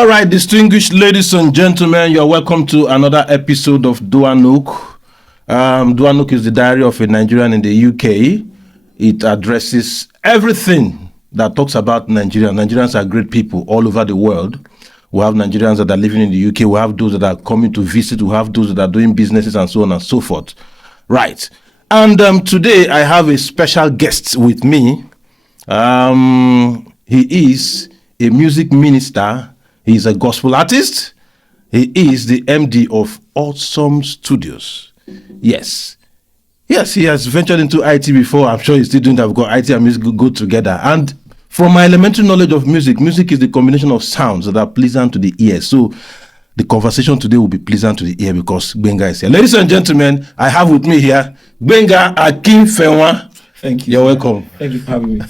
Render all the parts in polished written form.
All right, distinguished ladies and gentlemen, you are welcome to another episode of DOANUK. DOANUK is the diary of a Nigerian in the UK. It addresses everything that talks about Nigeria. Nigerians are great people all over the world. We have Nigerians that are living in the UK. We have those that are coming to visit. We have those that are doing businesses and so on and so forth. Right. And today I have a special guest with me. He is a music minister. He is a gospel artist. He is the MD of Awesome Studios. Yes, he has ventured into IT before. I'm sure he's still doing that because IT and music go together. And from my elementary knowledge of music is the combination of sounds that are pleasant to the ear. So the conversation today will be pleasant to the ear because Gbenga is here. Ladies and gentlemen, I have with me here Gbenga Akinfenwa. Thank you. You're welcome. Thank you for having me.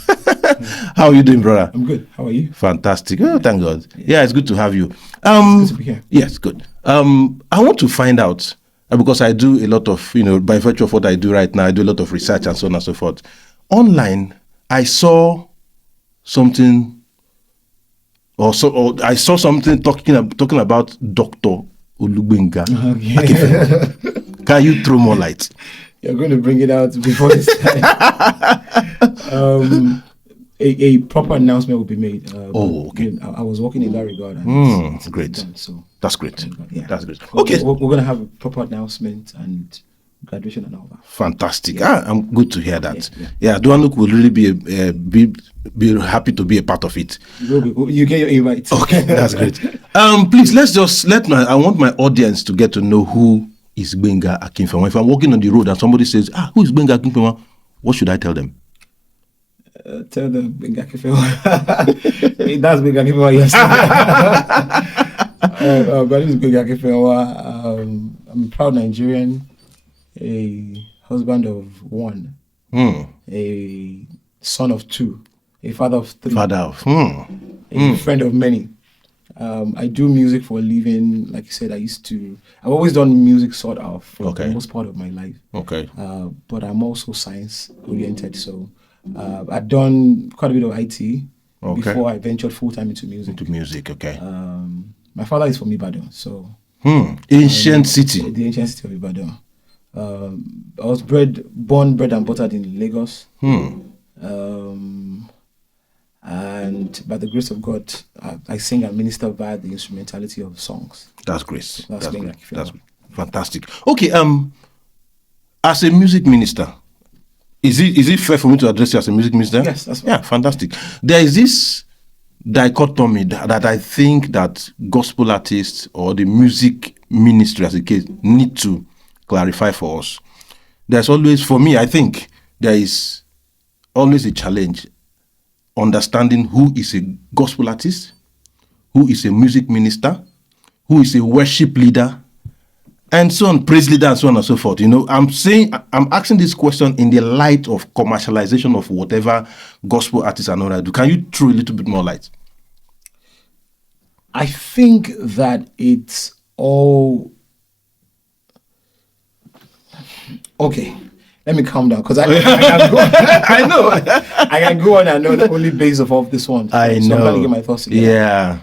How are you doing, brother? I'm good. How are you? Fantastic. Oh, thank God. Yeah, it's good to have you. It's good to be here. Yes, good. I want to find out, because I do a lot of, by virtue of what I do right now, I do a lot of research and so on and so forth. Online, I saw something, or I saw something talking about Dr. Gbenga Akinfenwa. Can you throw more light? You're going to bring it out before this time. A proper announcement will be made. Okay. I was working in that regard. And it's great. done, so That's great. yeah. That's great. Okay. We're going to have a proper announcement and graduation and all that. Fantastic. I'm good to hear that. Yeah. DOANUK will really be happy to be a part of it. You get your invite. Okay, that's great. Please, I want my audience to get to know who is Gbenga Akinfenwa. If I'm walking on the road and somebody says, who is Gbenga Akinfenwa? What should I tell them? Tell them Gbenga Akinfenwa. That's Gbenga Akinfenwa, yes. My name is Gbenga Akinfenwa. I'm a proud Nigerian, a husband of one, a son of two, a father of three, a friend of many. I do music for a living. Like you said, I've always done music sort of for the most part of my life. Okay. But I'm also science oriented. So I've done quite a bit of IT before I ventured full time into music. Okay. My father is from Ibadan, so ancient city. The ancient city of Ibadan. I was born, bred and buttered in Lagos. And by the grace of God, I sing and minister via the instrumentality of songs. That's great. That's great. That's fantastic. Okay, as a music minister, is it fair for me to address you as a music minister? Yes, that's fine. Yeah, fantastic. There is this dichotomy that I think that gospel artists or the music ministry as a case need to clarify for us. There's always, for me, I think there is always a challenge understanding who is a gospel artist, who is a music minister, who is a worship leader, and so on, praise leader, and so on and so forth. I'm asking this question in the light of commercialization of whatever gospel artists are not do. Can you throw a little bit more light? I think that it's all okay. Let me calm down because I can go. I know. I can go on and know the only base of this one. I know. So I'm going to get my thoughts together. Yeah.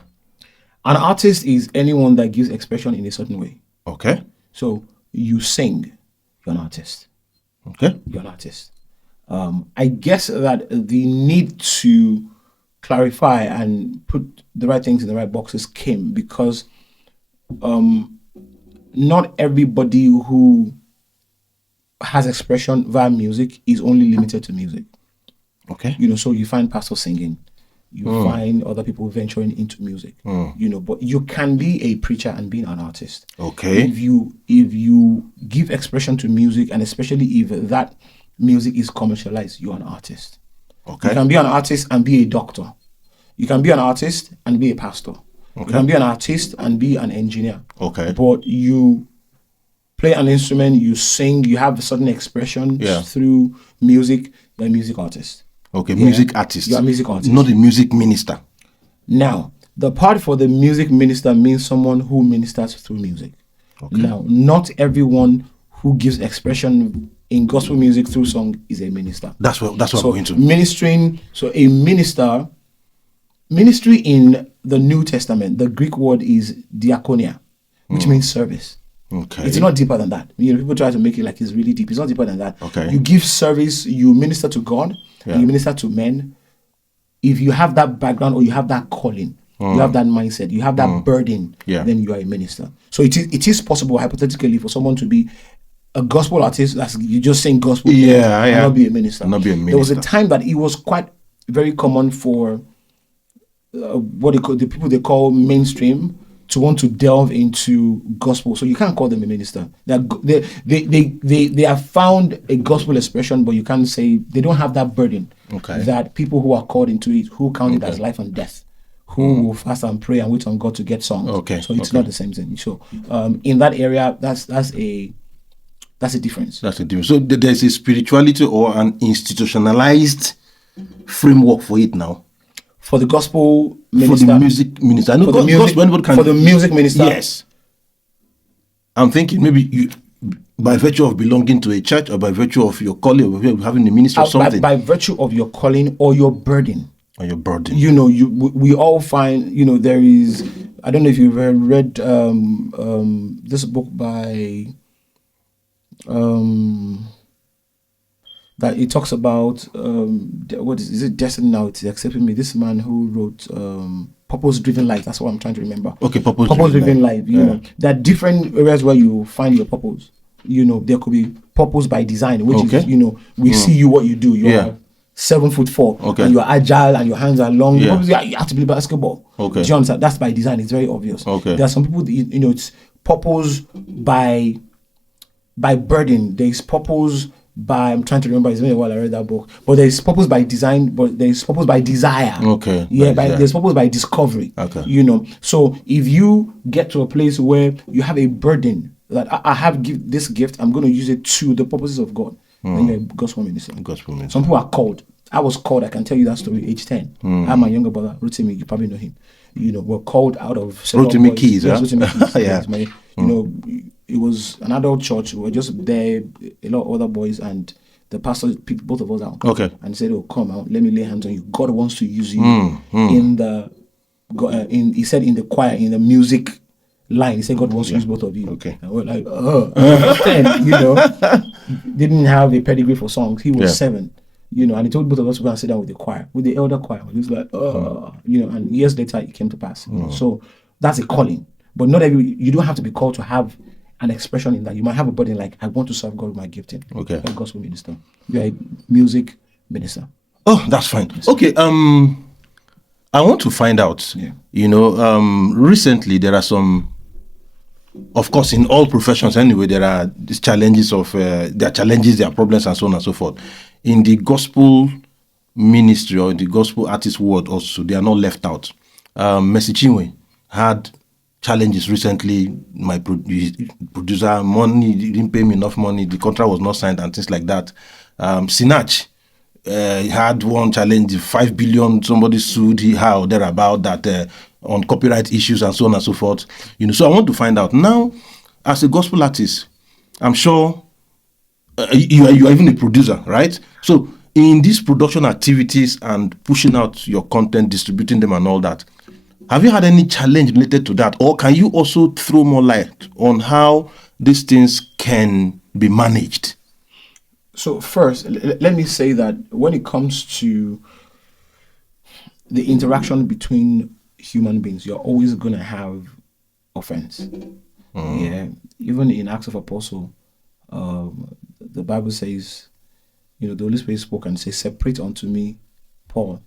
An artist is anyone that gives expression in a certain way. Okay. So you sing, you're an artist. Okay. You're an artist. I guess that the need to clarify and put the right things in the right boxes came because not everybody who has expression via music is only limited to music. Okay. So you find pastors singing, you find other people venturing into music. But you can be a preacher and be an artist. Okay. If you give expression to music, and especially if that music is commercialized, you're an artist. Okay. You can be an artist and be a doctor. You can be an artist and be a pastor. Okay. You can be an artist and be an engineer. Okay. But you play an instrument, you sing, you have a certain expression through music, you're a music artist. Okay, music artist. You're a music artist. Not a music minister. Now, the part for the music minister means someone who ministers through music. Okay. Now, not everyone who gives expression in gospel music through song is a minister. That's what I'm going to. Ministry in the New Testament, the Greek word is diakonia, which means service. Okay. It's not deeper than that. People try to make it like it's really deep. It's not deeper than that. Okay. You give service, you minister to God, and you minister to men. If you have that background or you have that calling, you have that mindset, you have that burden, then you are a minister. So it is possible, hypothetically, for someone to be a gospel artist, that's you just saying gospel, and not be a minister. Not be a minister. There was a time that it was quite very common for the people they call mainstream to want to delve into gospel. So you can't call them a minister. They have found a gospel expression, but you can't say they don't have that burden. Okay. That people who are called into it, who count it as life and death, who will fast and pray and wait on God to get songs. Okay. So it's not the same thing. So in that area, that's a difference. That's a difference. So there's a spirituality or an institutionalized framework for it now. For the gospel minister, for the music minister, I know for the music minister. Yes, I'm thinking maybe you, by virtue of belonging to a church or by virtue of your calling, or having a ministry or something, by virtue of your calling or your burden. Or your burden. We all find, there is. I don't know if you've read this book by. That it talks about what is it? Destiny Now. It's Accepting Me. This man who wrote Purpose-Driven Life. That's what I'm trying to remember. Okay, Purpose-Driven Life. You know, there are different areas where you find your purpose. There could be purpose by design, which is we see you what you do. You are 7'4", and you are agile and your hands are long. You have to play basketball. Okay, do you understand? That's by design. It's very obvious. Okay, there are some people. It's purpose by burden. There is purpose by, I'm trying to remember, it's been a while I read that book, but there's purpose by design, but there's purpose by desire. Okay. There's purpose by discovery. Okay. So if you get to a place where you have a burden that I have this gift, I'm going to use it to the purposes of God, then you're a gospel minister. Some people are called. I was called, I can tell you that story, age 10. I have my younger brother, Rotimi, you probably know him. We're called out of Rotimi Keys, yes, Rotimi Keys. Yeah. It was an adult church. We were just there, a lot of other boys, and the pastor picked both of us out. Okay. And said, "Oh, come out, let me lay hands on you. God wants to use you he said in the choir, in the music line. He said God wants to use both of you." Okay. And we're like, 10, didn't have a pedigree for songs. He was 7. And he told both of us to go and sit down with the choir, with the elder choir. He was like, and years later it came to pass. So that's a calling. But not you don't have to be called to have an expression in that. You might have a burden like, I want to serve God with my gifting. Okay. You're a gospel minister. You're a music minister. Oh, that's fine. Okay. I want to find out. Yeah. Recently there are some. Of course, in all professions anyway, there are these challenges there are problems, and so on and so forth. In the gospel ministry or in the gospel artist world also, they are not left out. Mercy Chinwe had challenges recently. My producer, money didn't pay me enough money, the contract was not signed and things like that. Sinach had one challenge, 5 billion, somebody sued her or thereabout that on copyright issues and so on and so forth. So I want to find out now, as a gospel artist, I'm sure you are even a producer, right? So in these production activities and pushing out your content, distributing them and all that, have you had any challenge related to that? Or can you also throw more light on how these things can be managed? So first, let me say that when it comes to the interaction between human beings, you're always going to have offense. Yeah. Even in Acts of Apostle, the Bible says, the Holy Spirit spoke and said, separate unto me Paul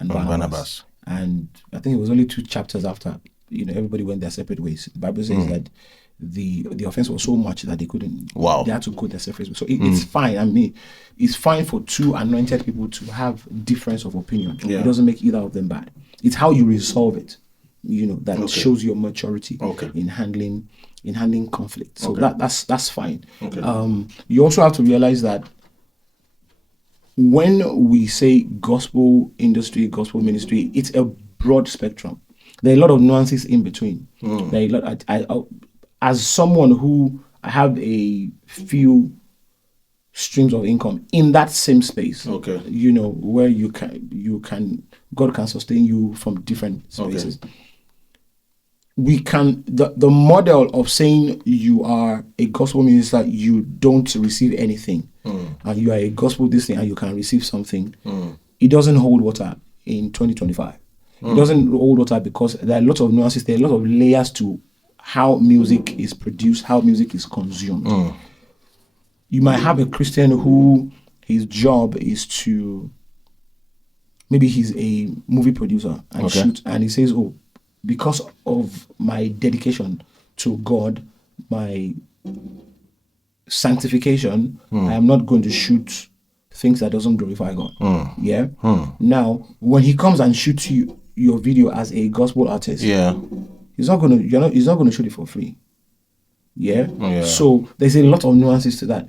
and Barnabas. And I think it was only 2 chapters after, everybody went their separate ways. The Bible says that the offense was so much that they couldn't. Wow. They had to go their separate ways. So it's fine. I mean, it's fine for 2 anointed people to have difference of opinion. Yeah. It doesn't make either of them bad. It's how you resolve it, that shows your maturity in handling conflict. So that's fine. Okay. You also have to realize that when we say gospel industry, gospel ministry, it's a broad spectrum. There are a lot of nuances in between. There are a lot, as someone who I have a few streams of income in that same space, where you can God can sustain you from different spaces. we can, the model of saying you are a gospel minister, you don't receive anything, and you are a gospel this thing and you can receive something, it doesn't hold water in 2025. It doesn't hold water because there are a lot of nuances, there are a lot of layers to how music is produced, how music is consumed. You might have a Christian who his job is to, maybe he's a movie producer and shoot, and he says, oh, because of my dedication to God, my sanctification, I am not going to shoot things that doesn't glorify God. Now, when he comes and shoots your video as a gospel artist, he's not going to shoot it for free. So there's a lot of nuances to that.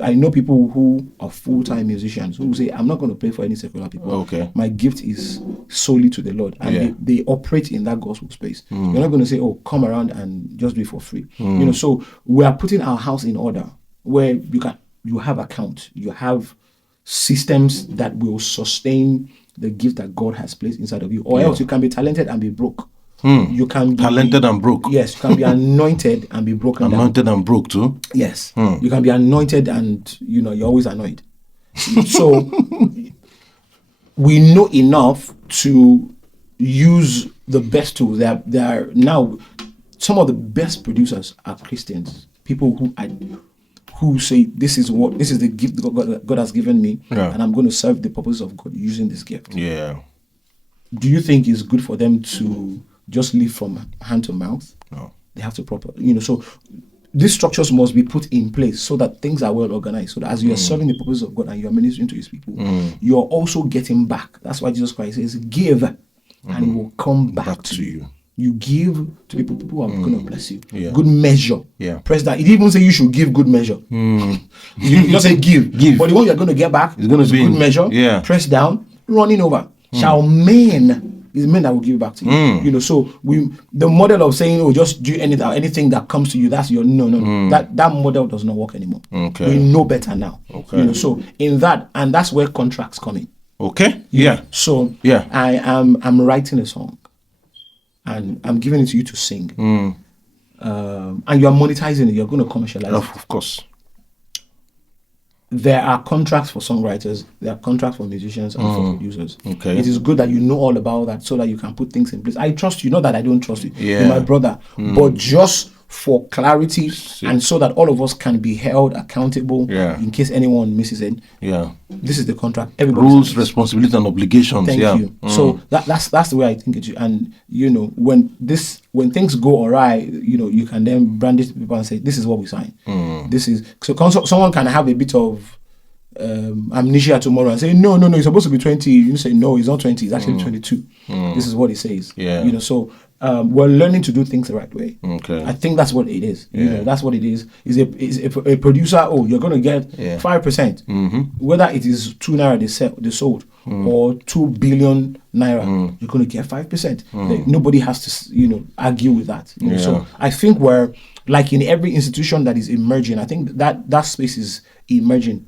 I know people who are full-time musicians who say, I'm not going to play for any secular people. My gift is solely to the Lord, and they operate in that gospel space. You're not going to say, oh, come around and just do it for free. So we are putting our house in order where you have account, you have systems that will sustain the gift that God has placed inside of you, or else you can be talented and be broke. You can be talented and broke. Yes, you can be anointed and be broken anointed down. And broke too. Yes, you can be anointed and you're always annoyed. So we know enough to use the best tools. There are now some of the best producers are Christians, people who say this is the gift God has given me, and I'm going to serve the purpose of God using this gift. Do you think it's good for them to just live from hand to mouth? No. They have to so these structures must be put in place so that things are well organized, so that as you are serving the purpose of God and you are ministering to his people, you're also getting back. That's why Jesus Christ says, give and it will come back to you. You give to people are going to bless you. Good measure. Press that. It even say you should give good measure. You just say give. But the one you're going to get back is going to be good measure. Press down, running over. Shall men is men that will give back to you. So the model of saying, oh, just do anything that comes to you, that's your no. That model does not work anymore. We know better now. So in that, and that's where contracts come in. So I'm writing a song and I'm giving it to you to sing. And you're monetizing it, you're going to commercialize it. Of course. There are contracts for songwriters, there are contracts for musicians and for producers. It is good that you know all about that so that you can put things in place. I trust you, not that I don't trust you. You're my brother. But just for clarity and so that all of us can be held accountable in case anyone misses it. This is the contract. Everybody rules, responsibilities, and obligations. Thank you. So that's the way I think it should. And when things go awry, you can then brand it to people and say, this is what we signed. This is so someone can have a bit of amnesia tomorrow and say, no, it's supposed to be 20. You say, no, it's not 20, it's actually 22. This is what it says. So we're learning to do things the right way. I think that's what it is. That's what it is. Is a producer, you're going to get 5%. Whether it is 2 naira they sold or 2 billion naira, you're going to get 5%. Nobody has to argue with that. So I think we're like in every institution that is emerging. I think that space is emerging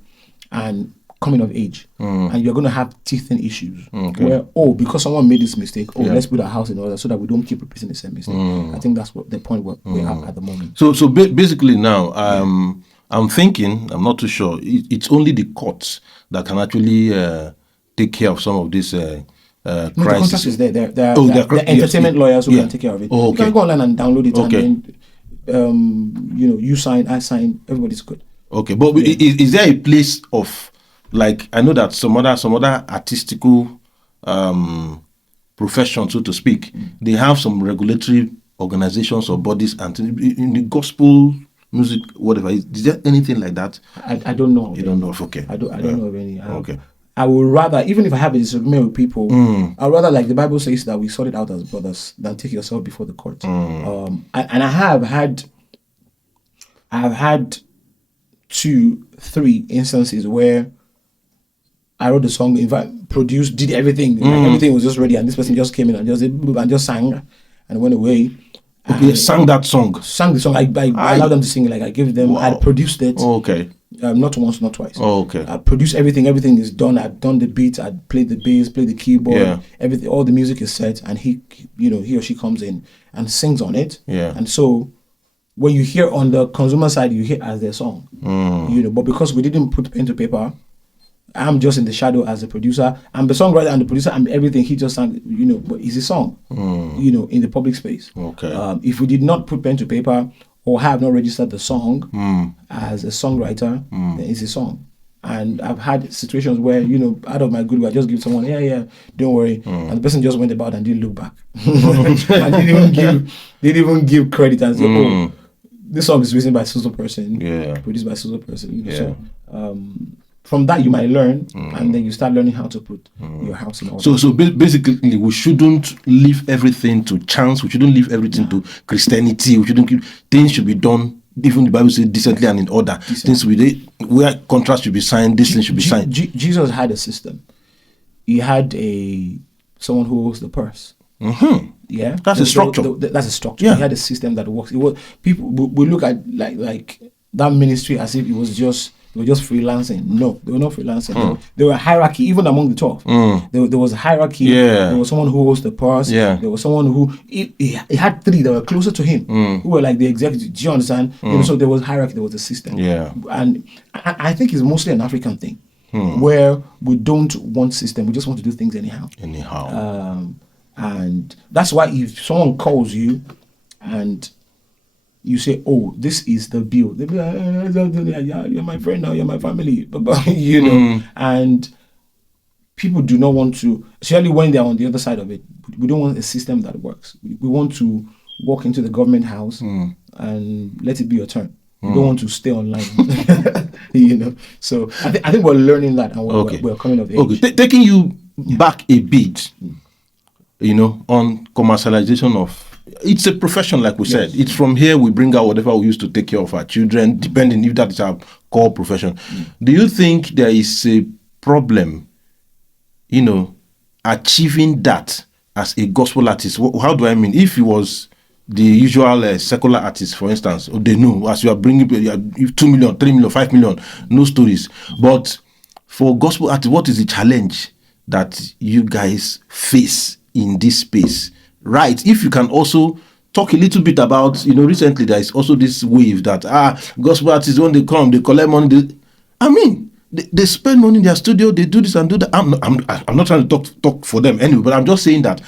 and coming of age, and you're going to have teething issues where because someone made this mistake, let's put our house in order so that we don't keep repeating the same mistake. I think that's what the point we're at the moment. So basically now I'm thinking, I'm not too sure, it's only the courts that can actually take care of some of these crises. The contract is there. There are entertainment lawyers who can take care of it. You can go online and download it, and then you sign, I sign, everybody's good. But is there a place of, like, I know that some other artistical professions, so to speak, they have some regulatory organizations or bodies, and in the gospel music, whatever, is there anything like that? I don't know. You don't know of, I don't know of any. I would rather, even if I have a disagreement with people, I'd rather, like the Bible says, that we sort it out as brothers than take yourself before the court. And I have had 2-3 instances where I wrote the song, produced, did everything, like everything was just ready, and this person just came in and just sang and went away. Sang that song. Sang the song. I allowed them to sing. Like I gave them. I produced it. not once, not twice. Oh, okay. I produce everything. Everything is done. I've done the beats. I played the bass, played the keyboard. Yeah. Everything. All the music is set, and he or she comes in and sings on it. Yeah. And so when you hear on the consumer side, you hear as their song. But because we didn't put pen to paper, I'm just in the shadow as a producer. I'm the songwriter and the producer. I'm everything. He just sang, but it's a song, in the public space. Okay. If we did not put pen to paper or have not registered the song as a songwriter, then it's a song. And I've had situations where, out of my goodwill, I just give someone, don't worry. And the person just went about and didn't look back. And didn't even give credit and say, oh, this song is written by so person, produced by so person. So from that you might learn, and then you start learning how to put your house in order. So basically, we shouldn't leave everything to chance. We shouldn't leave everything to Christianity. We shouldn't things should be done. Even the Bible says decently and in order. Things where contrast should be signed, this thing should be signed. Jesus had a system. He had someone who holds the purse. Yeah, that's a structure. That's a structure. Yeah. He had a system that works. It was people we look at like that ministry as if it was just freelancing. No, they were not freelancing. There were hierarchy even among the 12. There was a hierarchy. Yeah. There was someone who holds the purse. Yeah. There was someone who he had 3 that were closer to him, who were like the executive. Do you understand? So there was hierarchy. There was a system. Yeah. And I think it's mostly an African thing, where we don't want system. We just want to do things anyhow. And that's why if someone calls you and you say, oh, this is the bill, they'll be like, you're my friend now, you're my family, and people do not want to, especially when they're on the other side of it, we don't want a system that works. We want to walk into the government house and let it be your turn. We don't want to stay online. So I think we're learning that, and we're coming of age. Okay, taking you back a bit, on commercialization of, it's a profession, like we said. It's from here we bring out whatever we use to take care of our children, depending if that is our core profession. Do you think there is a problem, achieving that as a gospel artist? How do I mean? If it was the usual secular artist, for instance, they know as you are bringing 2 million, 3 million, 5 million, no stories. But for gospel artists, what is the challenge that you guys face in this space? Right. If you can also talk a little bit about, recently there is also this wave that gospel artists, when they come, they collect money. They spend money in their studio, they do this and do that. I'm not trying to talk for them anyway, but I'm just saying that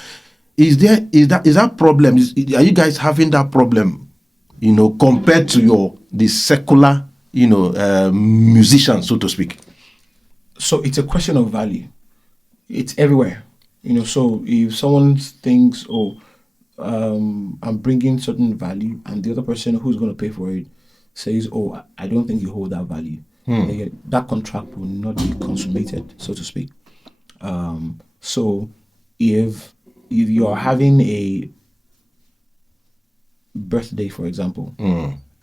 is that problem? Are you guys having that problem? Compared to the secular, musicians, so to speak. So it's a question of value. It's everywhere. So if someone thinks, I'm bringing certain value, and the other person who's going to pay for it says, I don't think you hold that value, that contract will not be consummated, so to speak. So if you're having a birthday, for example,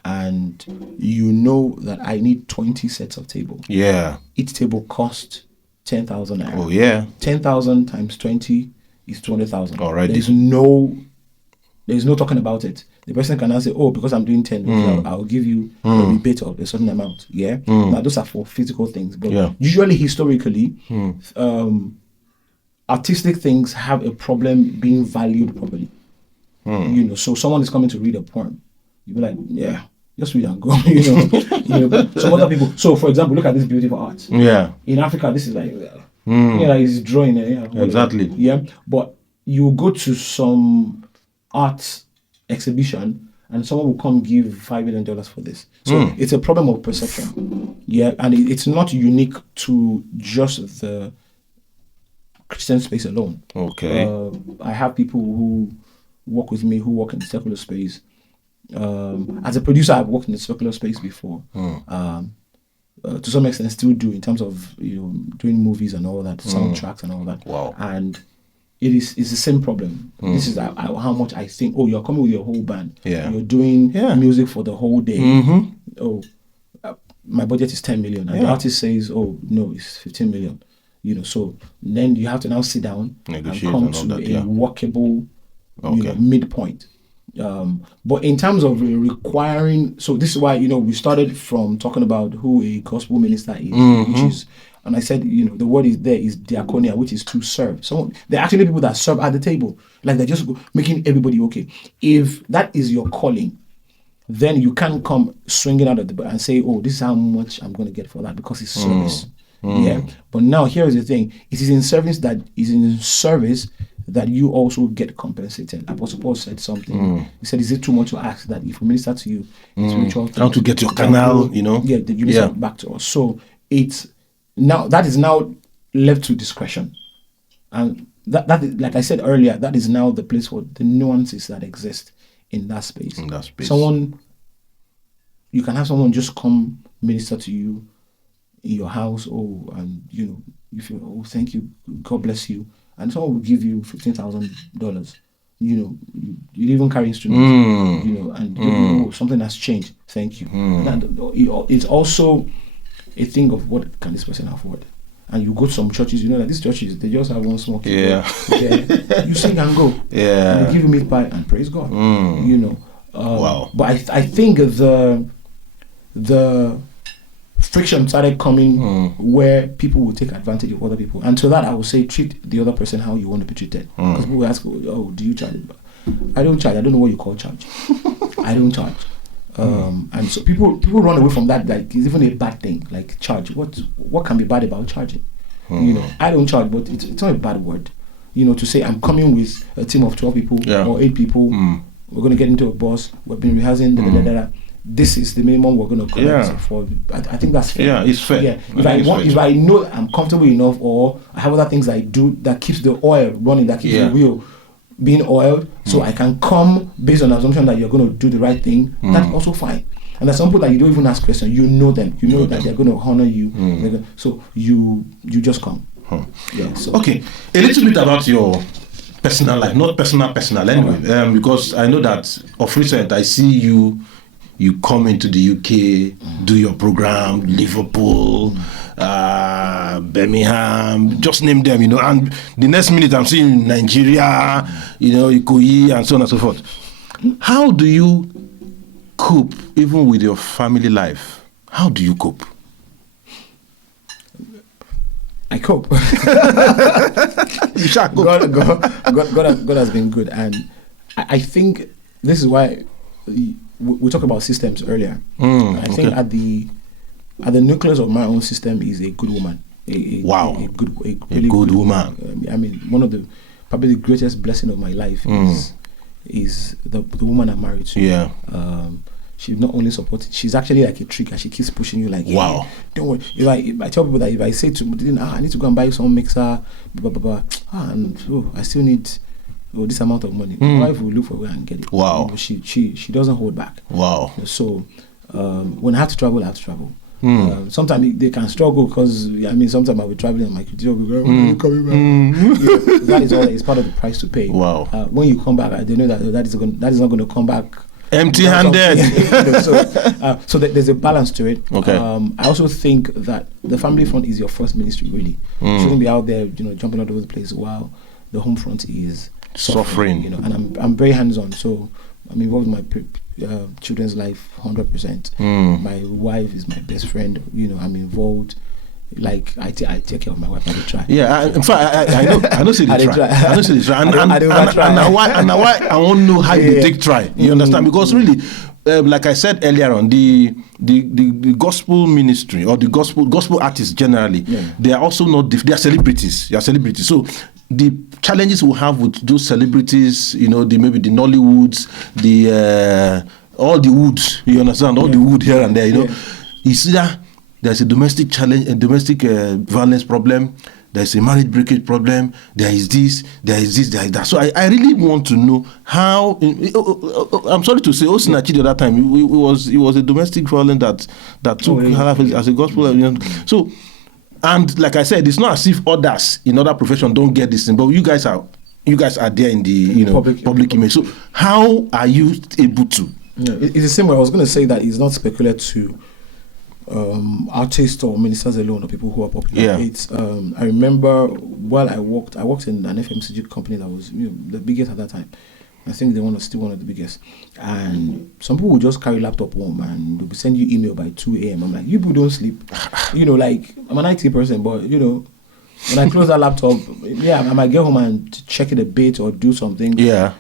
and that I need 20 sets of table. Yeah. Each table costs 10,000 naira. Oh yeah. 10,000 times 20 is 200,000. Already. There's no talking about it. The person can now say, because I'm doing 10, I'll give you a rebate of a certain amount. Yeah. Now those are for physical things. But usually, historically, artistic things have a problem being valued properly. So someone is coming to read a poem. You'll be like, yeah, just read and go. Some other people. So, for example, look at this beautiful art. Yeah. In Africa, this is like, it's drawing. Exactly. Yeah. But you go to some art exhibition, and someone will come give $5 million for this. So it's a problem of perception. Yeah, and it's not unique to just the Christian space alone. Okay. I have people who work with me who work in the secular space. As a producer, I've worked in the secular space before. To some extent, still do in terms of doing movies and all that, soundtracks and all that. Wow. And it's the same problem. This is how much I think. You're coming with your whole band. Yeah. You're doing music for the whole day. My budget is 10 million, and the artist says, no, it's 15 million. So then you have to now sit down negotiate and come to a workable midpoint. But in terms of requiring, so this is why, we started from talking about who a gospel minister is, which is, and I said, the word is there is diaconia, which is to serve. So there are actually people that serve at the table, like they're just making everybody okay. If that is your calling, then you can't come swinging out of the and say, oh, this is how much I'm going to get for that, because it's service. Yeah. But now here is the thing: it is in service that you also get compensated. Apostle Paul said something. He said, "Is it too much to ask that if we minister to you in spiritual things, how to get your canal, Yeah, that you minister back to us." So that is now left to discretion, and that is, like I said earlier, that is now the place for the nuances that exist in that space. You can have someone just come minister to you in your house, and you feel, oh, thank you, God bless you, and someone will give you $15,000. You even carry instruments, and something has changed. Thank you. It's also a thing of what can this person afford. And you go to some churches, that these churches, they just have one small keyboard. You sing and go. And they give you meat pie and praise God. Wow. But I think the friction started coming where people will take advantage of other people. And to that, I would say, treat the other person how you want to be treated. Because people will ask, oh, do you charge? I don't charge. I don't know what you call charge. I don't charge. And so people run away from that, like it's even a bad thing, like charge. What can be bad about charging? I don't charge, but it's not a bad word. To say I'm coming with a team of 12 people or 8 people, we're going to get into a bus, we've been rehearsing, this is the minimum we're going to collect for. I think that's fair. Yeah, it's fair. Yeah. If I know I'm comfortable enough, or I have other things I do that keeps the oil running, that keeps the wheel being oiled, so I can come based on the assumption that you're going to do the right thing, that's also fine. And there's some people that you don't even ask questions. You know them. You know that they're going to honor you. So you just come. Yeah. So. Okay. A little bit about your personal life, not personal anyway, because I know that of recent I see you come into the UK, do your program, Liverpool, Birmingham, just name them, and the next minute I'm seeing Nigeria, Ikoyi, and so on and so forth. How do you cope even with your family life? How do you cope? I cope. You shall cope. God has been good, and I think this is why we talked about systems earlier. I think at the nucleus of my own system is a good woman. A really good woman. I mean, one of probably the greatest blessing of my life is the woman I'm married to. Yeah. She's not only supporting, she's actually like a trigger. She keeps pushing you like, wow. Hey, don't worry. If I tell people that if I say to them, I need to go and buy some mixer, blah, blah, blah, and I still need this amount of money. My wife will look for where and get it. Wow. She doesn't hold back. Wow. So when I have to travel, I have to travel. Sometimes they can struggle because sometimes I'll be traveling and my kids will go, coming back. That is all. It's part of the price to pay. Wow. When you come back, they know that is not going to come back empty-handed. So there's a balance to it. Okay. I also think that the family front is your first ministry, really. You shouldn't be out there, jumping all over the place while the home front is suffering. And I'm very hands-on, so I'm involved in my children's life 100%. My wife is my best friend. I'm involved. Like I take care of my wife. I try. Yeah, in fact, I know. See the try. I know see the try. And now why I want to know how you take try. You understand? Because really, like I said earlier on, the gospel ministry or the gospel artists generally, they are also not. They are celebrities. They are celebrities. So the challenges we have with those celebrities, maybe the Nollywoods, all the woods. You understand? All the wood here and there. You see that. There's a domestic challenge, a domestic violence problem. There's a marriage breakage problem. There is this, there is that. So I really want to know how. I'm sorry to say, Osinachi at that time, it was a domestic violence that took her life as a gospel. So, and like I said, it's not as if others in other professions don't get this thing, but you guys are there in the public image. So how are you able to? It's the same way. I was going to say that it's not specular to artists or ministers alone or people who are popular. Yeah. It's I remember while I worked in an FMCG company that was the biggest at that time. I think they're still one of the biggest. And some people will just carry laptop home and they'll send you email by 2 a.m. I'm like, you people don't sleep. Like, I'm an IT person, but, when I close that laptop, I might get home and check it a bit or do something. Yeah.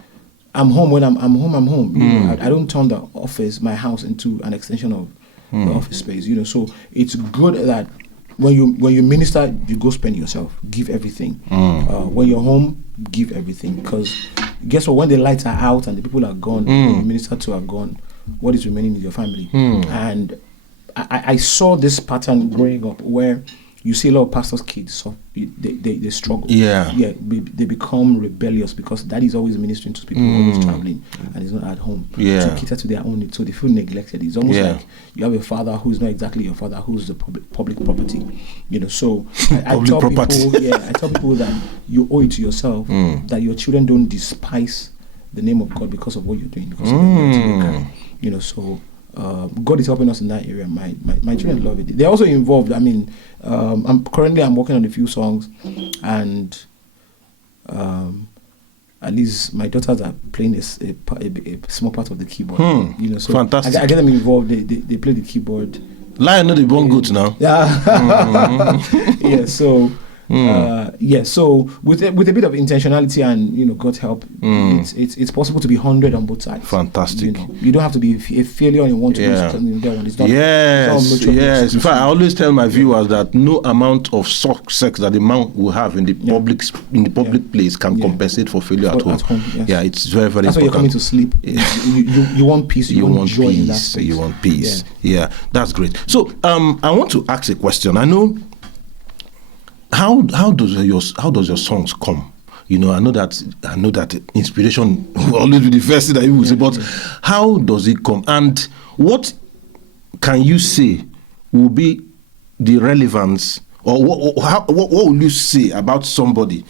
I'm home when I'm home, I'm home. I don't turn the office, my house, into an extension of the office space, So it's good that when you minister, you go spend yourself, give everything. When you're home, give everything. Because guess what? When the lights are out and the people are gone, when you minister to are gone, what is remaining is your family. And I saw this pattern growing up where you see a lot of pastors' kids, so they struggle. They become rebellious because daddy is always ministering to people, always traveling, and he's not at home to cater to their own needs. So they feel neglected. It's almost like you have a father who's not exactly your father, who's the public property. So I tell people that you owe it to yourself that your children don't despise the name of God because of what you're doing, because of the anointing you carry. So. God is helping us in that area. My children love it. They're also involved. I mean, I'm working on a few songs, and at least my daughters are playing a small part of the keyboard. So fantastic. I get them involved. They play the keyboard. Lion know the born goats now. Yeah. So. So with a bit of intentionality and God's help, it's possible to be 100 on both sides. Fantastic. You don't have to be a failure in one to that one. It's not. Yes. In fact, I always tell my viewers that no amount of sex that the man will have in the public place can compensate for failure at home. Yes. Yeah, it's very, very That's important. why you're coming to sleep. You want peace. You want joy in that space. You want peace. Yeah, that's great. So I want to ask a question. I know. How does your songs come? I know that inspiration will always be the first thing that you will say, but how does it come? And what can you say will be the relevance, or what will you say about somebody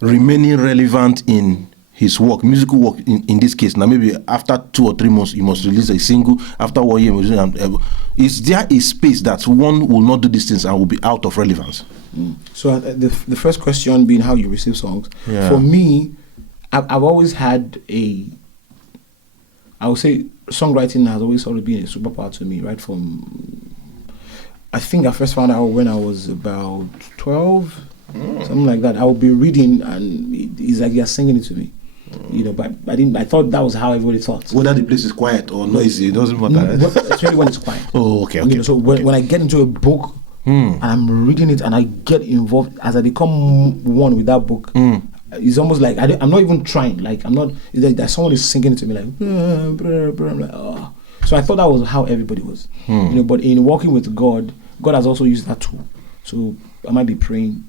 remaining relevant in his work, musical work in this case? Now, maybe after 2 or 3 months, you must release a single. After 1 year, is there a space that one will not do these things and will be out of relevance? So the first question being how you receive songs. For me, I've always had I would say songwriting has always sort of been a superpower to me, right? I think I first found out when I was about 12, something like that. I would be reading and it's like you're singing it to me. But I thought that was how everybody thought. Whether the place is quiet or noisy, it doesn't matter. Especially when it's quiet. Oh, okay. So when I get into a book and I'm reading it and I get involved, as I become one with that book, it's almost like I'm not even trying. Like I'm not. It's like that someone is singing it to me, like. I'm like, oh. So I thought that was how everybody was. But in working with God has also used that tool. So I might be praying.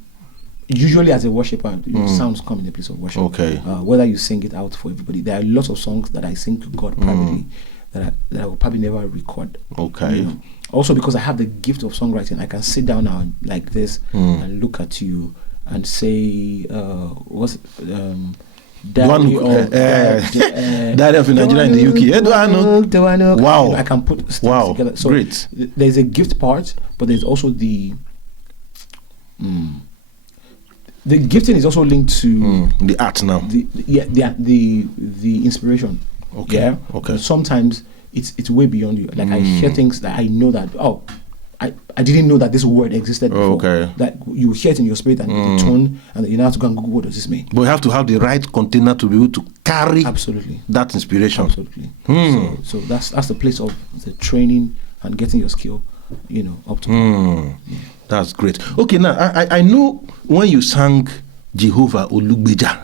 Usually as a worshiper, sounds come in the place of worship. Okay. Whether you sing it out for everybody, there are lots of songs that I sing to God privately that I will probably never record. Okay. Also because I have the gift of songwriting, I can sit down now like this and look at you and say, Daddy of Nigeria in the UK. DOANUK. Wow. I can put things together. So great. There's a gift part, but there's also the gifting is also linked to the art now. The inspiration. Okay. Yeah. Okay. Sometimes it's way beyond you. Like I hear things that I know that I didn't know that this word existed before. Okay. That you hear it in your spirit and the tone, and you now have to go and Google what does this mean. But you have to have the right container to be able to carry that inspiration. Absolutely. So that's the place of the training and getting your skill, up to. That's great. Okay, now I know when you sang Jehovah Olugbeja,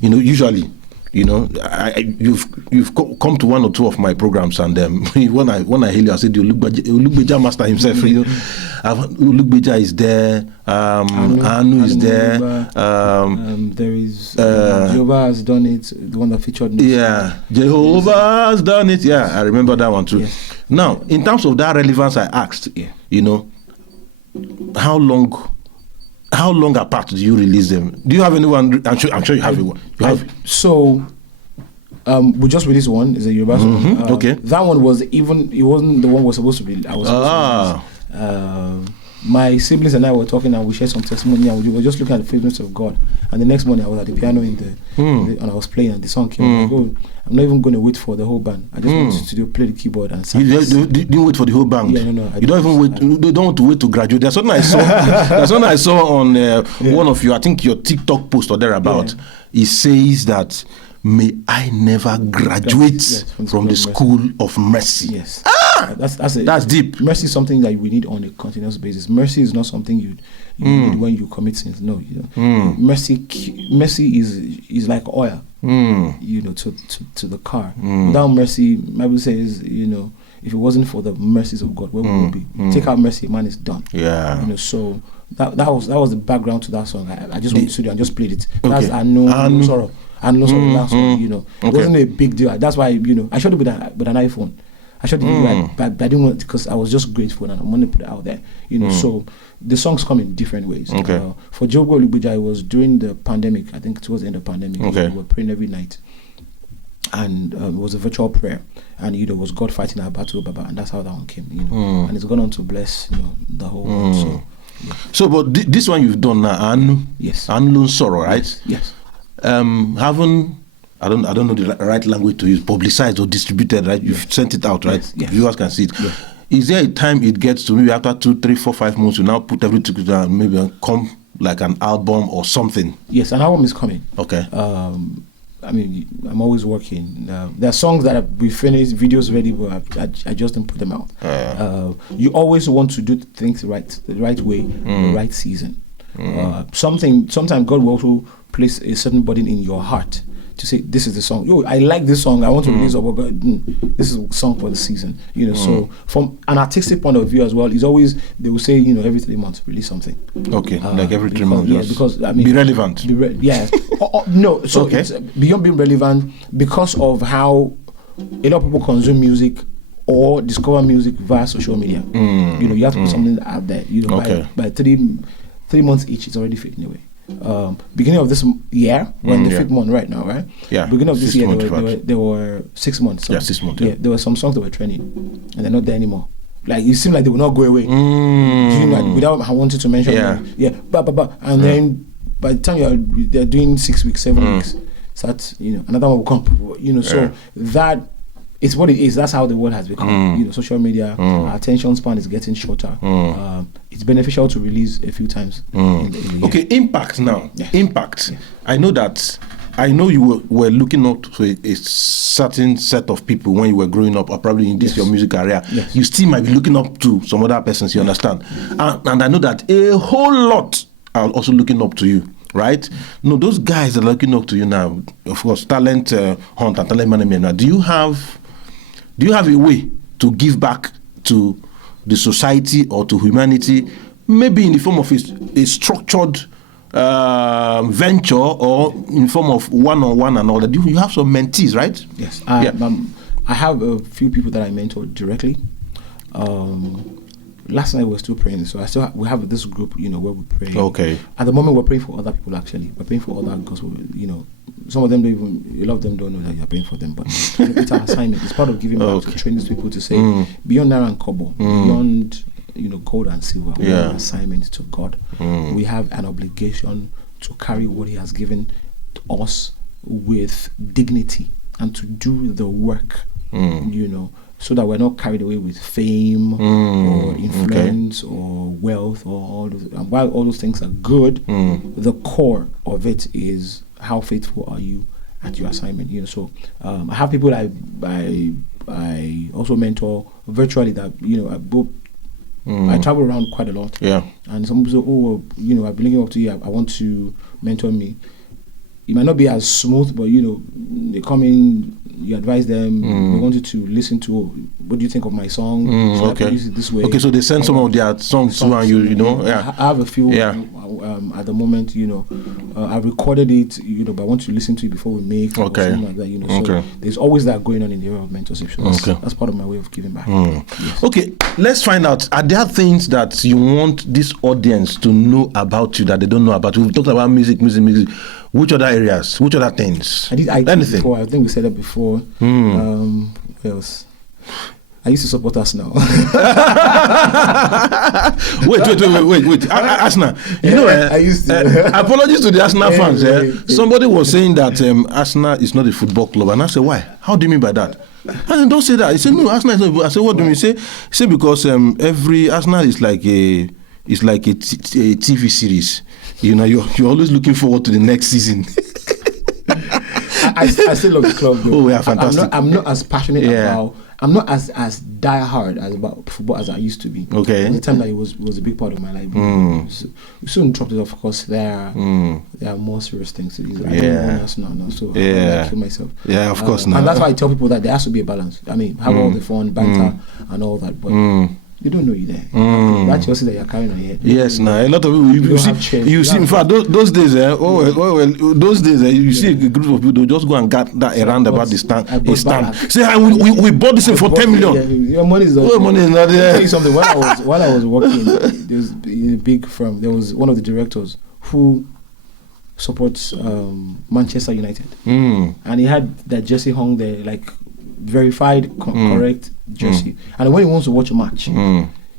usually, you've come to 1 or 2 of my programs, and when I hail you, I said the Olugbeja master himself. Olugbeja is there, Anu is there. There is Jehovah has done it, the one that featured. Jehovah has done it. Yeah, I remember that one too. Yes. Now, in terms of that relevance, I asked, how long apart do you release them? Do you have anyone? I'm sure you have one. So we just released one. It's a Yoruba song. Okay. That one it wasn't the one we're supposed to be. I was supposed to release. my siblings and I were talking, and we shared some testimony, and we were just looking at the faithfulness of God. And the next morning, I was at the piano and I was playing, and the song came. I go, I'm not even going to wait for the whole band. I just went to the studio, play the keyboard, and sang. You didn't wait for the whole band. Yeah, no. You don't even wait. You don't want to wait to graduate. There's something I saw. There's something I saw on one of your, I think your TikTok post or thereabout. It says that, may I never graduate from the school of mercy. Yes. That's deep. Mercy is something that we need on a continuous basis. Mercy is not something you need when you commit sins. No, mercy is like oil, to the car. Without mercy, Bible says, if it wasn't for the mercies of God, where would we be? Take out mercy, man, is done. Yeah. So that was the background to that song. I just went to the studio and just played it. That's I know sorrow. And no that song, it wasn't a big deal. That's why, I shot it with an iPhone. I shot the video, but I didn't want it because I was just grateful and I wanted to put it out there. So the songs come in different ways. For Joe Olubuja, it was during the pandemic. I think towards the end of the pandemic. We were praying every night, and it was a virtual prayer, and it was God fighting our battle, and that's how that one came. And it's gone on to bless the whole world. So, so, but this one you've done now, Anu, yes, Anu Sorrow, right? Yes. Haven't I don't know the right language to use, publicized or distributed, right? You've sent it out, right? Yes. Viewers can see it. Yes. Is there a time it gets to maybe after 2, 3, 4, 5 months, you now put everything together and maybe come like an album or something? Yes, an album is coming. Okay. I'm always working. There are songs that we finished, videos ready, but I just didn't put them out. You always want to do things the right way, the right season. Sometimes God will also place a certain burden in your heart to say, this is the song. I like this song. I want to release it, but this is a song for the season. So from an artistic point of view as well, it's always, they will say, every 3 months release something. Okay, like every 3 months. Yeah, because be relevant. No, so it's beyond being relevant because of how a lot of people consume music or discover music via social media. You have to put something out there. By 3 months each, it's already fading away. Beginning of this year, we're in the 5th month right now, right? Yeah. Beginning of this year, there were 6 months. 6 months. Yeah. There were some songs that were trending, and they're not there anymore. Like, it seemed like they will not go away. Without I wanted to mention them. Yeah. And then by the time they're doing 6 weeks, 7 weeks, so that's another one will come. So that. It's what it is. That's how the world has become. Social media, our attention span is getting shorter. It's beneficial to release a few times. In the year. Okay, impact now. Yes. Impact. Yeah. I know you were looking up to a certain set of people when you were growing up, or probably in this your music career. Yes. You still might be looking up to some other persons. You understand? And I know that a whole lot are also looking up to you. Right? No, those guys that are looking up to you now, of course, talent hunt and talent management. Now, do you have a way to give back to the society or to humanity, maybe in the form of a structured venture or in form of one-on-one and all that? You have some mentees, right? Yes. I have a few people that I mentor directly. Last night we were still praying, so we have this group, where we pray. Okay. At the moment, we're praying for other people. Actually, we're praying for other gospel. Some of them don't even. A lot of them don't know that you're praying for them, but it's our assignment. It's part of giving back to train these people to say, beyond naira and kobo, beyond gold and silver, we have an assignment to God. We have an obligation to carry what He has given to us with dignity and to do the work. So that we're not carried away with fame or influence or wealth or all those. And while all those things are good, the core of it is how faithful are you at your assignment. So I have people I also mentor virtually that I travel around quite a lot. Yeah. And some people say, I've been looking up to you. I want to mentor me. It might not be as smooth, but they come in, you advise them. They wanted to listen to, what do you think of my song? So I use it this way. Okay, so they send some of their songs to you, I have a few at the moment. I recorded it, but I want to listen to it before we make or something like that. So there's always that going on in the area of mentorship. So that's part of my way of giving back. Yes. Okay, let's find out. Are there things that you want this audience to know about you that they don't know about you? We talked about music. Which other areas? Which other things? Anything? Before. I think we said that before. What else? I used to support Arsenal. wait. Arsenal. You know, I used to. Apologies to the Arsenal fans. Somebody was saying that Arsenal is not a football club, and I said, why? How do you mean by that? I said, don't say that. He said, no, Arsenal is not. I said, what do you mean? He said because every Arsenal is like a TV series. You know, you're always looking forward to the next season. I still love the club. Though. Oh, yeah, fantastic. I'm not as passionate about. I'm not as die hard as about football as I used to be. Okay. At the time that it was a big part of my life. So, we soon dropped it off. Of course, there are more serious things to do. I don't want us now, so I kill myself. Yeah, of course. And that's why I tell people that there has to be a balance. I mean, have all the fun, banter, and all that, but you don't know you there. That Chelsea that you're carrying on your head. Yes, now a lot of people you see. In fact, those days, those days, you see a group of people they'll just go and get that around about the stand. Say, we bought this thing for 10 million. Your money is not. Your money is not there. I'll tell you something. While I was working, there was in a big firm. There was one of the directors who supports Manchester United, and he had that jersey hung there, like verified, correct jersey. And when he wants to watch a match,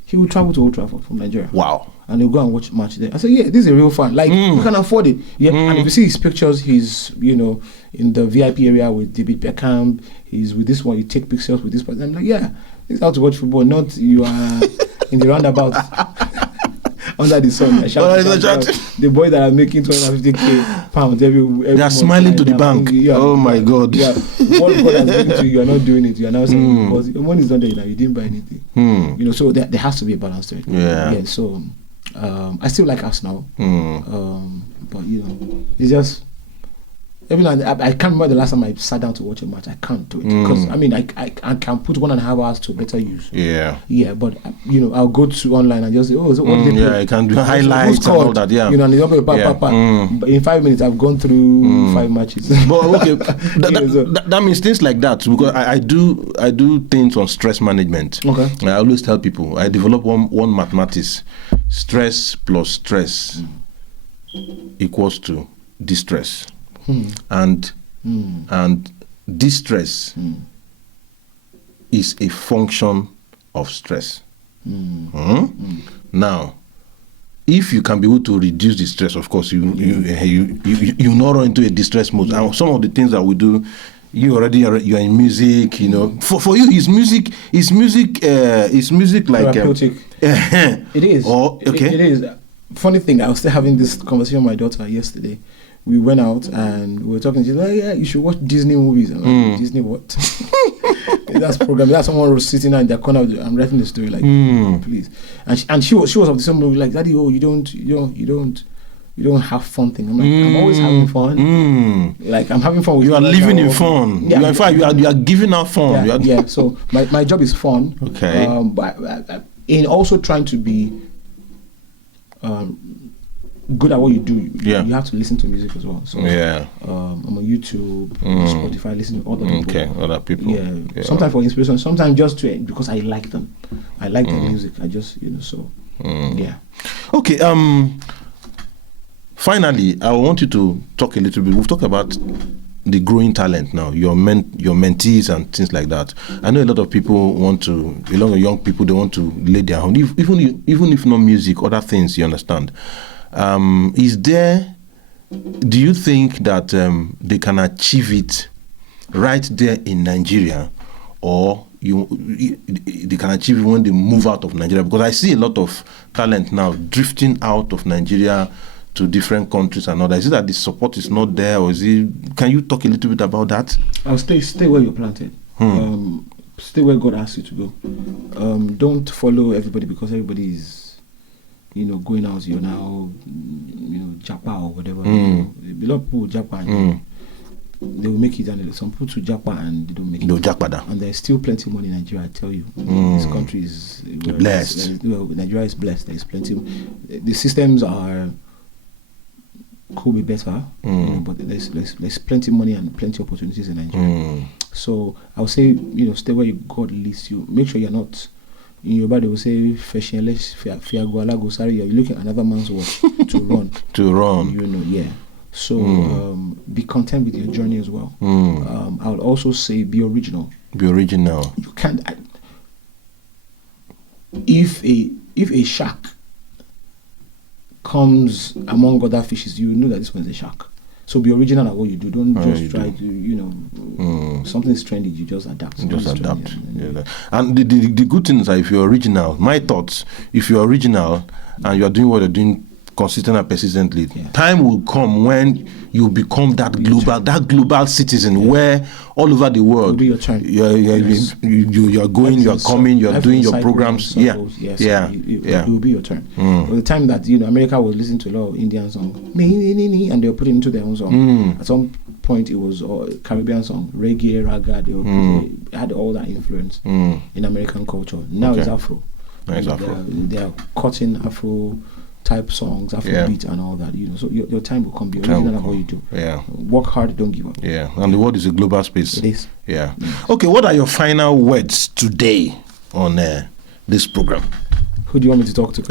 he will travel to Old Trafford from Nigeria. Wow. And he'll go and watch a match there. I said, yeah, this is a real fan. Like, you can afford it. Yeah. And if you see his pictures, he's, in the VIP area with David Beckham. He's with this one. You take pictures with this person. I'm like, yeah, this is how to watch football. Not you are in the roundabout under the sun. The boys that are making 250k pounds every they are smiling to the bank. Oh my God. Yeah. What God has given to you, you are not doing it. You are now saying because your money is not there now. You didn't buy anything. So there has to be a balance to it. Yeah. So I still like Arsenal. But it's just every now and then, I can't remember the last time I sat down to watch a match. I can't do it because I can put 1.5 hours to better use. Yeah, but I'll go to online and just say, what did they play? Yeah, I can do highlights and all that. Yeah, But in 5 minutes I've gone through 5 matches. But okay, that means things like that because I do things on stress management. Okay, I always tell people I develop one mathematics: stress plus stress equals to distress. And distress is a function of stress. Now, if you can be able to reduce the stress, of course, you not run into a distress mode. And some of the things that we do, you're in music. For you, is music like therapeutic? It is. Okay. It is. Funny thing, I was still having this conversation with my daughter yesterday. We went out and we were talking. She's like, yeah, you should watch Disney movies. I'm like, Disney what? That's program. That's someone was sitting in their corner. I'm writing the story, like, please. And she was of the same movie, like, Daddy, you don't have fun thing. I'm like, I'm always having fun. Like, I'm having fun with you. Are living in fun. Yeah, in fact, you are giving out fun. Yeah. So my job is fun. Okay. But in also trying to be good at what you do, you have to listen to music as well. So I'm on YouTube, Spotify, listen to other people. Okay, other people. Yeah. Sometimes for inspiration, sometimes just because I like them. I like their music. I just yeah. Okay. Finally, I want you to talk a little bit. We've talked about the growing talent now, your mentees and things like that. I know a lot of people a lot of young people, they want to lay their own, even if not music, other things, you understand. Do you think that they can achieve it right there in Nigeria, or they can achieve it when they move out of Nigeria? Because I see a lot of talent now drifting out of Nigeria to different countries and all that. Is it that the support is not there, or can you talk a little bit about that? I'll stay where you're planted. Stay where God asks you to go. Don't follow everybody because everybody is going out, you're now, Japa or whatever. A lot of people Japa, they will make it, and some people to Japa and they don't make it. No Japa. And there's still plenty of money in Nigeria, I tell you. This country is blessed. Nigeria is blessed. There's plenty. The systems could be better, but there's plenty of money and plenty of opportunities in Nigeria. So I would say, stay where God leads you. Make sure you're not. In Yoruba, they will say, you're looking at another man's work to run. To run. Yeah. So be content with your journey as well. I would also say be original. Be original. You can't. if a shark comes among other fishes, you know that this one's a shark. So be original at what you do. Don't just try to, something is trendy, you just adapt. And the good thing is that if you're original, my thoughts, if you're original and you're doing what you're doing consistent and persistently, time will come when you become that global citizen where all over the world it'll be your turn. You're going, you're coming, you're doing your programs. It will be your turn. By the time that America was listening to a lot of Indian songs, and they were putting into their own song. At some point, it was Caribbean song, reggae, raga. They had all that influence in American culture. Now it's Afro. They are cutting Afro type songs, Afrobeat and all that, so your time will come. Be original at what you do. Work hard, don't give up. And the world is a global space. It is. Okay, what are your final words today on this program? Who do you want me to talk to?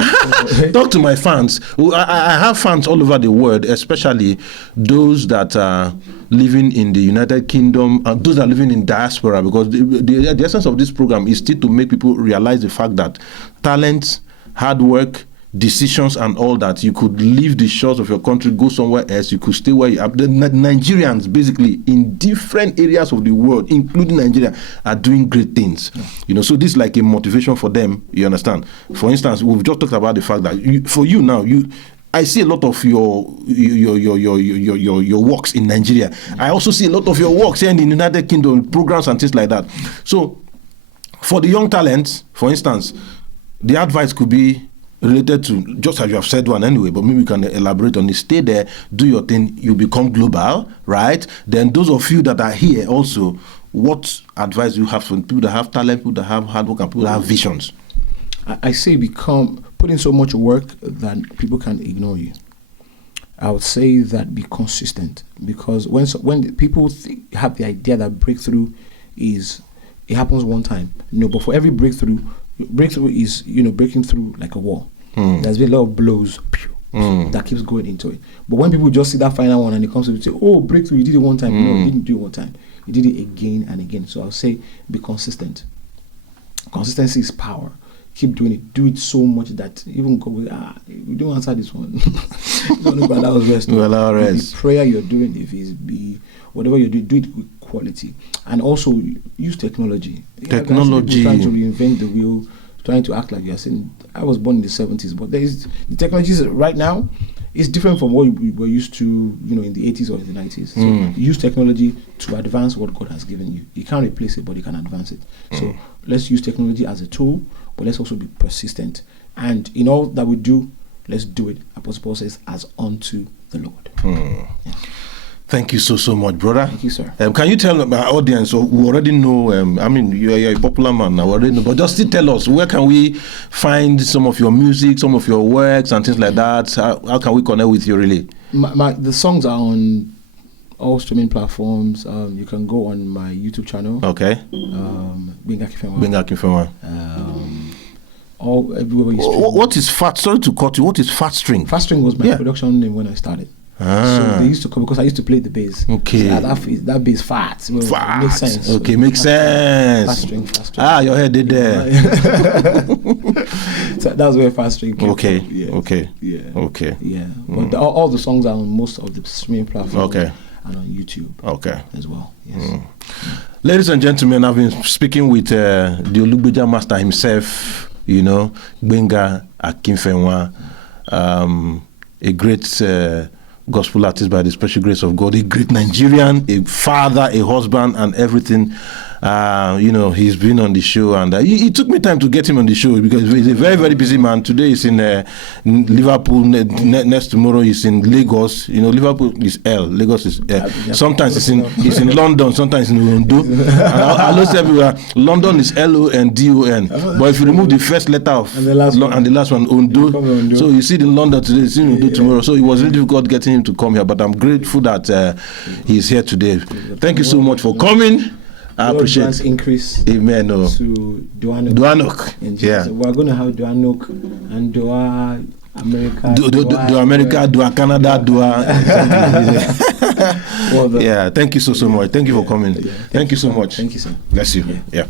Talk to my fans. I have fans all over the world, especially those that are living in the United Kingdom and those that are living in diaspora, because the essence of this program is still to make people realize the fact that talent, hard work, decisions and all that, you could leave the shores of your country, go somewhere else, you could stay where you are. The Nigerians basically in different areas of the world, including Nigeria, are doing great things. So this is like a motivation for them, you understand. For instance, we've just talked about the fact that I see a lot of your works in Nigeria. I also see a lot of your works here in the United Kingdom, programs and things like that. So for the young talents, for instance, the advice could be related to, just as you have said one anyway, but maybe we can elaborate on it. Stay there, do your thing, you become global, right? Then those of you that are here also, what advice do you have for people that have talent, people that have hard work, and people that have visions? I say put in so much work that people can ignore you. I would say that be consistent, because when people have the idea that breakthrough happens one time. But for every breakthrough is breaking through like a wall. There's been a lot of blows that keeps going into it. But when people just see that final one and it comes to say, oh, breakthrough, you did it one time. No, you didn't do it one time. You did it again and again. So I'll say be consistent. Consistency is power. Keep doing it. Do it so much that even God will, we don't answer this one. But that was rest. The prayer you're doing, if it's whatever you do it with quality. And also use technology. Technology. Trying to reinvent the wheel, trying to act like you're saying, I was born in the 70s, but the technology right now is different from what we were used to, in the 80s or in the 90s. So use technology to advance what God has given you. You can't replace it, but you can advance it. So let's use technology as a tool, but let's also be persistent. And in all that we do, let's do it, Apostle Paul says, as unto the Lord. Thank you so much, brother. Thank you, sir. Can you tell my audience, who already know, you're a popular man now, already know, but just still tell us, where can we find some of your music, some of your works and things like that? How can we connect with you, really? The songs are on all streaming platforms. You can go on my YouTube channel. Okay. Gbenga Akinfenwa. Gbenga Akinfenwa. Everywhere you stream. What is Fat? Sorry to cut you. What is Fat String? Fat String was my production name when I started. So they used to come because I used to play the bass. Okay. So that bass fat. Fat. Makes sense. Okay, makes sense. Fast string. Your head did there. So that's where Fast String came Okay. from. Yeah. Okay. Yeah. Okay. Yeah. But all the songs are on most of the streaming platforms. Okay. And on YouTube. Okay. As well. Yes. Ladies and gentlemen, I've been speaking with the Olugbeja master himself, Gbenga Akinfenwa, a great gospel artist by the special grace of God, a great Nigerian, a father, a husband, and everything. He's been on the show, and it took me time to get him on the show because he's a very, very busy man. Today he's in Liverpool. Next tomorrow he's in Lagos. Liverpool is L, Lagos is L. Sometimes he's in London, sometimes in Ondo. And I always tell people London is London, but if you remove the first letter of and the last one, Ondo. So you see in London today, you see in Ondo tomorrow. So it was really difficult getting him to come here, but I'm grateful that he's here today. Thank you so much for coming. I appreciate it. Increase. Amen. To DOANUK. DOANUK. Yeah. So we're going to have DOANUK and DOA America. DOA America, DOA Canada, DOA. Yeah. Thank you so much. Thank you for coming. Thank you so much. Thank you, sir. Bless you. Yeah.